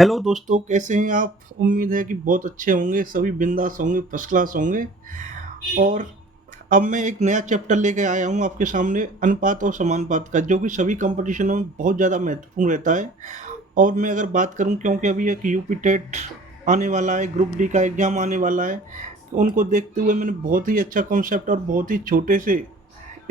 Hello दोस्तों, कैसे हैं आप? उम्मीद है कि बहुत अच्छे होंगे, सभी बिंदास होंगे, फर्स्ट क्लास होंगे। और अब मैं एक नया चैप्टर लेके आया हूँ आपके सामने, अनुपात और समानुपात का, जो कि सभी कंपटीशनों में बहुत ज़्यादा महत्वपूर्ण रहता है। और मैं अगर बात करूँ, क्योंकि अभी एक यूपी टेट आने वाला है, ग्रुप डी का एग्ज़ाम आने वाला है, तो उनको देखते हुए मैंने बहुत ही अच्छा कॉन्सेप्ट और बहुत ही छोटे से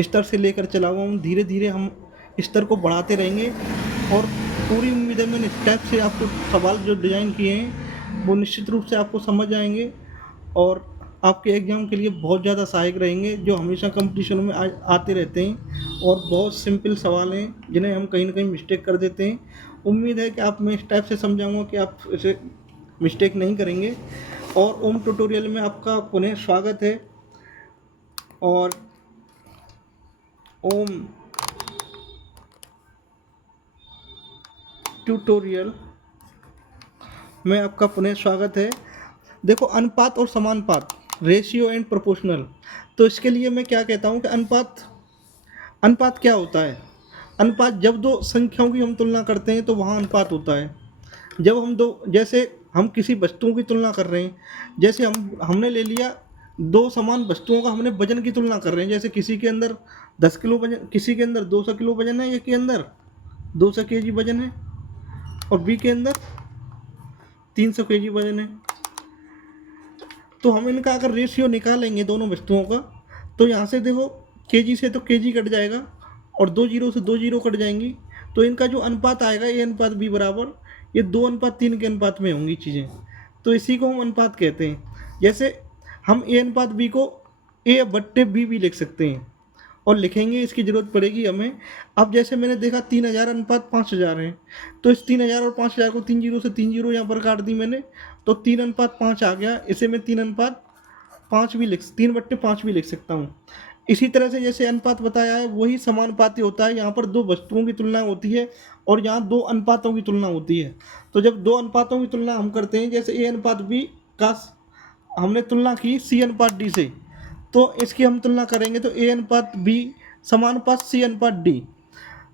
स्तर से लेकर चला हुआ हूँ। धीरे धीरे हम स्तर को बढ़ाते रहेंगे और पूरी उम्मीद है, मैंने स्टेप से आपको सवाल जो डिज़ाइन किए हैं वो निश्चित रूप से आपको समझ आएंगे और आपके एग्ज़ाम के लिए बहुत ज़्यादा सहायक रहेंगे, जो हमेशा कंपटीशन में आते रहते हैं और बहुत सिंपल सवाल हैं जिन्हें हम कहीं ना कहीं मिस्टेक कर देते हैं। उम्मीद है कि आप, मैं इस टाइप से समझाऊंगा कि आप इसे मिस्टेक नहीं करेंगे। और ओम ट्यूटोरियल में आपका पुनः स्वागत है। और ओम ट्यूटोरियल में आपका पुनः स्वागत है। देखो, अनुपात और समानुपात, रेशियो एंड प्रोपोर्शनल। तो इसके लिए मैं क्या कहता हूँ कि अनुपात अनुपात क्या होता है? अनुपात, जब दो संख्याओं की हम तुलना करते हैं तो वहाँ अनुपात होता है। जब हम दो, जैसे हम किसी वस्तुओं की तुलना कर रहे हैं, जैसे हमने ले लिया दो समान वस्तुओं का, हमने वजन की तुलना कर रहे हैं। जैसे किसी के अंदर 10 किलो वजन, किसी के अंदर 200 किलो वजन है, एक के अंदर 200 केजी वजन है और बी के अंदर 300 केजी वजन है। तो हम इनका अगर रेशियो निकालेंगे दोनों वस्तुओं का, तो यहाँ से देखो, केजी से तो केजी कट जाएगा और दो जीरो से दो जीरो कट जाएंगी। तो इनका जो अनुपात आएगा, ए अनुपात बी बराबर, ये 2:3 के अनुपात में होंगी चीज़ें। तो इसी को हम अनुपात कहते हैं। जैसे हम ए अनुपात बी को ए बट्टे बी भी लिख सकते हैं और लिखेंगे, इसकी ज़रूरत पड़ेगी हमें। अब जैसे मैंने देखा 3,000 अनुपात 5,000 है, तो इस 3,000 और 5,000 को 3 जीरो से 3 जीरो यहाँ पर काट दी मैंने, तो 3:5 आ गया। इसे मैं 3:5 भी 3/5 भी लिख सकता हूँ। इसी तरह से जैसे अनुपात बताया है, वही समानुपाती होता है। यहाँ पर दो वस्तुओं की तुलना होती है और यहाँ दो अनुपातों की तुलना होती है। तो जब दो अनुपातों की तुलना हम करते हैं, जैसे ए अनुपात बी का हमने तुलना की सी अनुपात डी से, तो इसकी हम तुलना करेंगे तो ए अनुपात बी समानुपात सी अनुपात डी।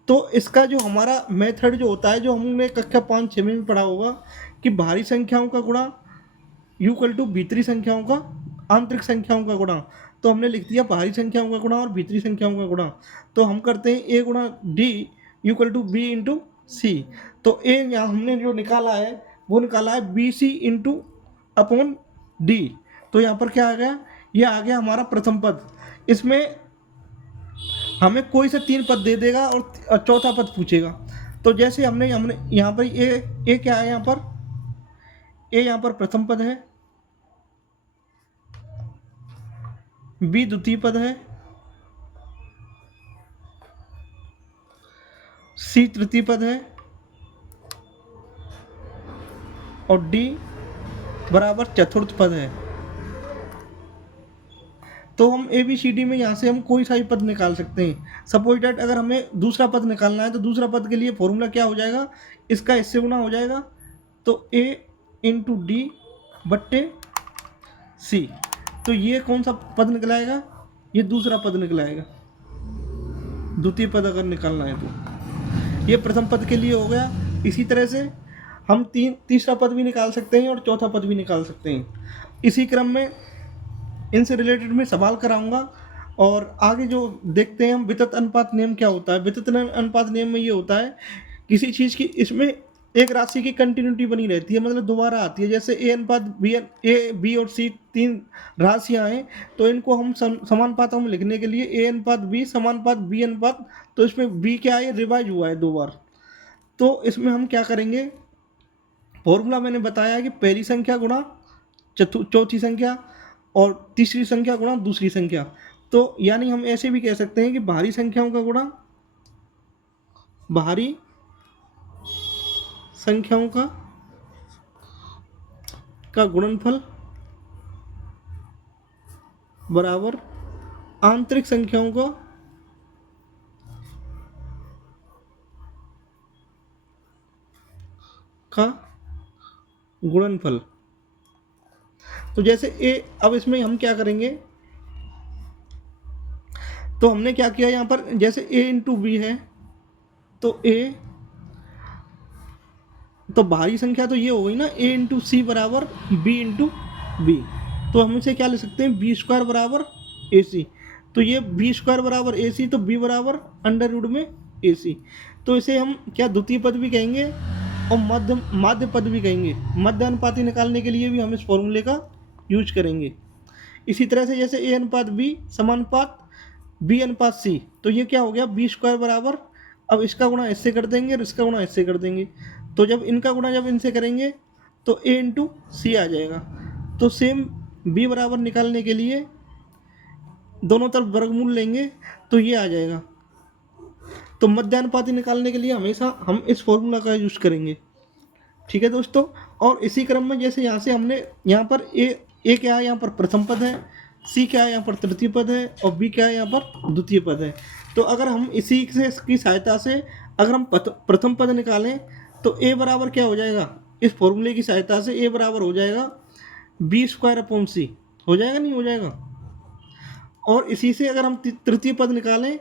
तो इसका जो हमारा मेथड जो होता है, जो हमने कक्षा 5-6 में भी पढ़ा होगा, कि भारी संख्याओं का गुणा इक्वल टू भीतरी संख्याओं का आंतरिक संख्याओं का गुणा। तो हमने लिख दिया भारी संख्याओं का गुणा और भीतरी संख्याओं का गुणा। तो हम करते हैं ए गुणा D equal to B into C. तो ए यहाँ हमने जो निकाला है वो निकाला है B C into upon D. तो यहाँ पर क्या आ गया? ये आ गया हमारा प्रथम पद। इसमें हमें कोई से 3 पद दे देगा और चौथा पद पूछेगा। तो जैसे हमने हमने यहाँ पर ए क्या है? यहाँ पर ए यहाँ पर प्रथम पद है, बी द्वितीय पद है, सी तृतीय पद है और डी बराबर चतुर्थ पद है। तो हम ए बी सी डी में यहाँ से हम कोई सा भी पद निकाल सकते हैं। सपोज डैट अगर हमें दूसरा पद निकालना है, तो दूसरा पद के लिए फॉर्मूला क्या हो जाएगा? इसका इससे गुना हो जाएगा, तो ए इंटू डी बट्टे सी। तो ये कौन सा पद निकलाएगा? ये दूसरा पद निकलाएगा, द्वितीय पद अगर निकालना है तो। ये प्रथम पद के लिए हो गया। इसी तरह से हम तीसरा पद भी निकाल सकते हैं और चौथा पद भी निकाल सकते हैं। इसी क्रम में इनसे रिलेटेड मैं सवाल कराऊंगा। और आगे जो देखते हैं हम, वितत अनुपात नियम क्या होता है? वितत अनुपात नियम में ये होता है, किसी चीज़ की, इसमें एक राशि की कंटिन्यूटी बनी रहती है, मतलब दोबारा आती है। जैसे ए अनुपात बी, ए बी और सी 3 राशियाँ हैं, तो इनको हम समानुपातों में लिखने के लिए ए अनुपात बी समानुपात बी अनुपात, तो इसमें बी क्या है? रिवाइज हुआ है 2 बार। तो इसमें हम क्या करेंगे? फॉर्मूला मैंने बताया कि पहली संख्या गुणा चौथी संख्या और तीसरी संख्या गुणा दूसरी संख्या। तो यानी हम ऐसे भी कह सकते हैं कि भारी संख्याओं का गुणा भारी संख्याओं का गुणनफल बराबर आंतरिक संख्याओं का गुणनफल। तो जैसे ए, अब इसमें हम क्या करेंगे? तो हमने क्या किया यहाँ पर, जैसे ए इंटू बी है, तो ए तो बाहरी संख्या तो ये हो गई ना, a इंटू सी बराबर b इंटू बी। तो हम इसे क्या ले सकते हैं, बी स्क्वायर बराबर ए सी। तो ये बी स्क्वायर बराबर ए सी, तो बी बराबर अंडर रूट में ए सी। तो इसे हम क्या द्वितीय पद भी कहेंगे और माध्य पद भी कहेंगे। मध्य अनुपाती निकालने के लिए भी हम इस फॉर्मूले का यूज करेंगे। इसी तरह से जैसे ए अनुपात बी समानुपात बी अनुपात सी, तो ये क्या हो गया, बी स्क्वायर बराबर, अब इसका गुणा इससे कर देंगे और इसका गुणा इससे कर देंगे। तो जब इनका गुणा जब इनसे करेंगे तो ए इंटू सी आ जाएगा। तो सेम बी बराबर निकालने के लिए दोनों तरफ वर्गमूल लेंगे तो ये आ जाएगा। तो मध्यानुपाती निकालने के लिए हमेशा हम इस फॉर्मूला का यूज करेंगे। ठीक है दोस्तों। और इसी क्रम में जैसे यहाँ से हमने यहाँ पर ए क्या है, यहाँ पर प्रथम पद है, सी क्या है, यहाँ पर तृतीय पद है, और बी क्या है, यहाँ पर द्वितीय पद है। तो अगर हम इसी से की सहायता से अगर हम प्रथम पद निकालें तो ए बराबर क्या हो जाएगा, इस फॉर्मूले की सहायता से ए बराबर हो जाएगा बी स्क्वायर अपॉन सी। हो जाएगा, नहीं हो जाएगा। और इसी से अगर हम तृतीय पद निकालें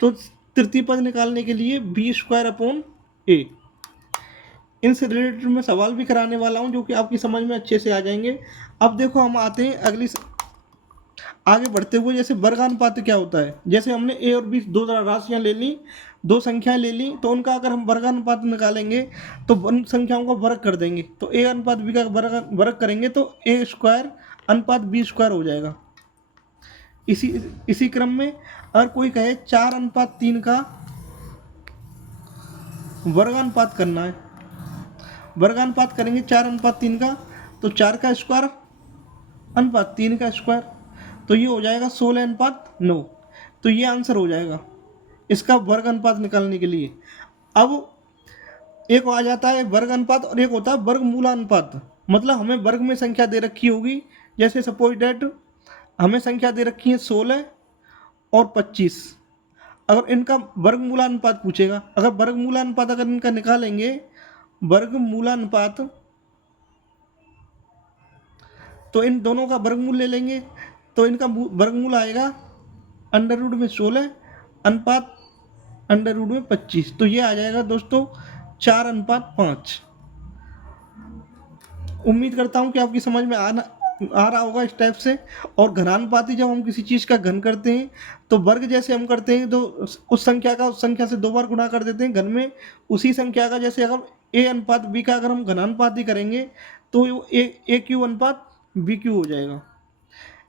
तो तृतीय पद निकालने के लिए बी स्क्वायर अपॉन ए। इनसे रिलेटेड मैं सवाल भी कराने वाला हूं जो कि आपकी समझ में अच्छे से आ जाएंगे। अब देखो हम आते हैं आगे बढ़ते हुए। जैसे वर्गानुपात क्या होता है, जैसे हमने ए और बी दो राशियां ले ली, दो संख्याएं ले ली, तो उनका अगर हम वर्गानुपात निकालेंगे तो उन संख्याओं का वर्ग कर देंगे। तो ए अनुपात बी का वर्ग करेंगे तो ए स्क्वायर अनुपात बी स्क्वायर हो जाएगा। इसी क्रम में अगर कोई कहे 4:3 का वर्गानुपात करना है, वर्गानुपात करेंगे 4:3 का, तो 4 का स्क्वायर अनुपात 3 का स्क्वायर, तो ये हो जाएगा 16:9। तो ये आंसर हो जाएगा इसका वर्ग अनुपात निकालने के लिए। अब एक आ जाता है वर्ग अनुपात और एक होता है वर्गमूलानुपात। मतलब हमें वर्ग में संख्या दे रखी होगी, जैसे सपोज डेट हमें संख्या दे रखी है 16 और 25। अगर इनका वर्गमूलानुपात पूछेगा, अगर वर्गमूलानुपात अगर इनका निकालेंगे, वर्गमूलानुपात, तो इन दोनों का वर्गमूल ले लेंगे तो इनका वर्गमूल आएगा अंडर रूट में 16 अनुपात अंडर रूट में 25। तो ये आ जाएगा दोस्तों 4:5। उम्मीद करता हूँ कि आपकी समझ में आ रहा होगा इस टाइप से। और घनानुपाती जब हम किसी चीज़ का घन करते हैं तो वर्ग जैसे हम करते हैं तो उस संख्या से 2 बार गुणा कर देते हैं घन में उसी संख्या का। जैसे अगर ए अनुपात बी का अगर हम घनानुपाती करेंगे तो ए क्यू अनुपात बी क्यू हो जाएगा।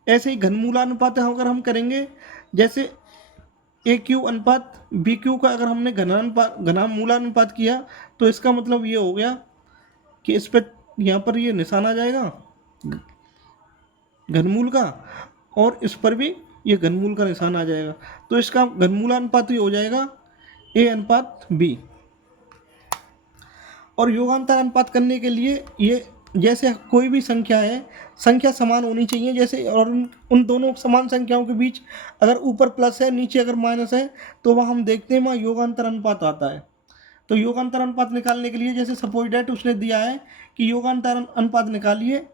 ऐसे ही घनमूलानुपात अगर हम करेंगे, जैसे ए क्यू अनुपात बी क्यू का अगर हमने घनमूलानुपात किया तो इसका मतलब ये हो गया कि इस पर यहाँ पर ये निशान आ जाएगा घनमूल का, और इस पर भी ये घनमूल का निशान आ जाएगा। तो इसका घनमूलानुपात ये हो जाएगा ए अनुपात बी। और योगांतर अनुपात करने के लिए ये जैसे कोई भी संख्या है, संख्या समान होनी चाहिए। जैसे और उन दोनों समान संख्याओं के बीच अगर ऊपर प्लस है नीचे अगर माइनस है तो वहाँ हम देखते हैं वहाँ योगांतर अनुपात आता है। तो योगांतर अनुपात निकालने के लिए जैसे सपोज डेट उसने दिया है कि योगांतर अनुपात निकालिए,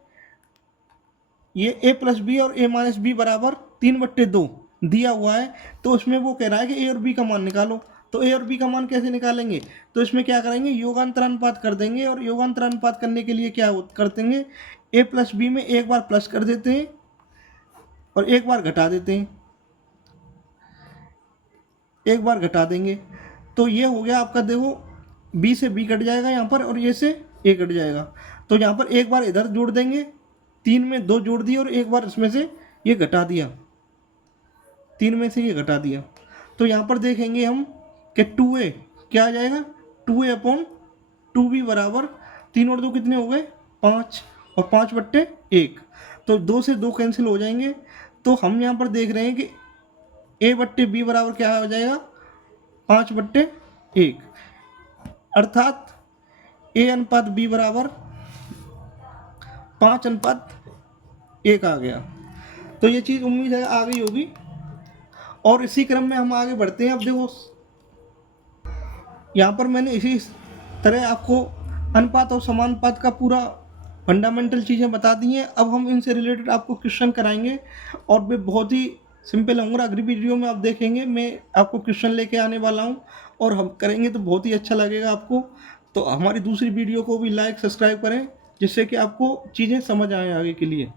ये a प्लस बी और a माइनस बी बराबर 3/2 दिया हुआ है। तो उसमें वो कह रहा है कि a और b का मान निकालो। तो a और b का मान कैसे निकालेंगे, तो इसमें क्या करेंगे, योगांतर अनुपात कर देंगे। और योगांतर अनुपात करने के लिए क्या कर देंगे, a प्लस बी में एक बार प्लस कर देते हैं और एक बार घटा देते हैं, एक बार घटा देंगे। तो ये हो गया आपका, देखो b से b कट जाएगा यहाँ पर और ये से a कट जाएगा। तो यहाँ पर एक बार इधर जोड़ देंगे, 3 में 2 जोड़ दिए और एक बार इसमें से ये घटा दिया, 3 में से ये घटा दिया। तो यहाँ पर देखेंगे हम कि 2a क्या आ जाएगा, 2a अपॉन 2b बराबर 3 और 2 कितने हो गए 5 और 5/1। तो 2 से 2 कैंसिल हो जाएंगे। तो हम यहाँ पर देख रहे हैं कि a/b बराबर क्या हो जाएगा 5/1, अर्थात a अनुपात b बराबर 5:1 आ गया। तो ये चीज़ उम्मीद है आ गई होगी। और इसी क्रम में हम आगे बढ़ते हैं। अब देखो यहाँ पर मैंने इसी तरह आपको अनुपात और समानुपात का पूरा फंडामेंटल चीज़ें बता दी हैं। अब हम इनसे रिलेटेड आपको क्वेश्चन कराएंगे और वे बहुत ही सिंपल होंगे। अगली वीडियो में आप देखेंगे मैं आपको क्वेश्चन लेके आने वाला हूँ और हम करेंगे तो बहुत ही अच्छा लगेगा आपको। तो हमारी दूसरी वीडियो को भी लाइक सब्सक्राइब करें, जिससे कि आपको चीज़ें समझ आएँ आगे के लिए।